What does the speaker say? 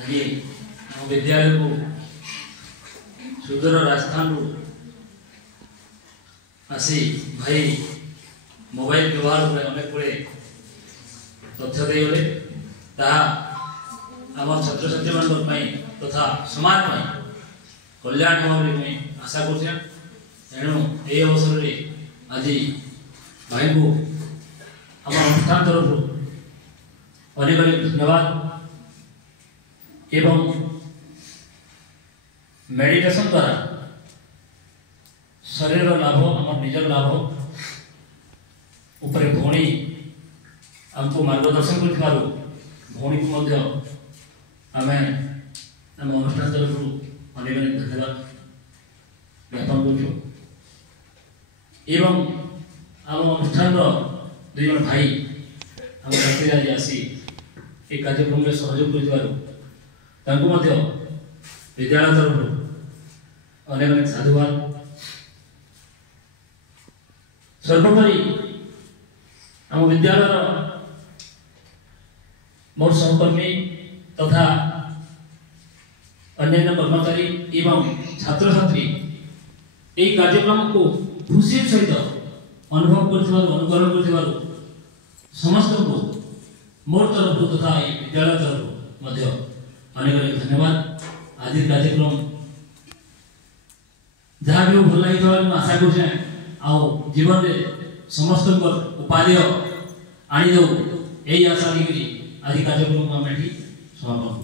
आज आम विद्यालय को सुदूर राजस्थान आसी भाई मोबाइल व्यवहार अनेक गुड़े तथ्य देगले आम छात्र छात्री मान तथा समाज कल्याण भाव आशा कर तेणु ये अवसर में आज भाई को आम अनुष्ठान तरफ अनेक अनेक धन्यवाद एवं मेडिटेशन द्वारा शरीर लाभ आम निजर लाभ उपरे भौणी आमको मार्गदर्शन कर भौणी को आम अनुष्ठान तरफ अनेक अनेक धन्यवाद ज्ञापन कर आम अनुष्ठान दुई जन भाई आम रात्रि आज आसी एक कार्यक्रम में सहयोग कर विद्यालय तरफ अनेक अनेक साधुवाद। सर्वोपरि आम विद्यालय मोर सहकर्मी तथा अन्य कर्मचारी एवं छात्र छात्री यही कार्यक्रम को खुशी सहित अनुभव अनुकरण कर समस्त को मोर तरफ तथा विद्यालय तरफ अनेक अनेक धन्यवाद। आज कार्यक्रम जहाँ भी भल लगी आशा कर जीवन में समस्त उपादेय आनीदेव यही आशा लेकिन आज कार्यक्रम को आम समापन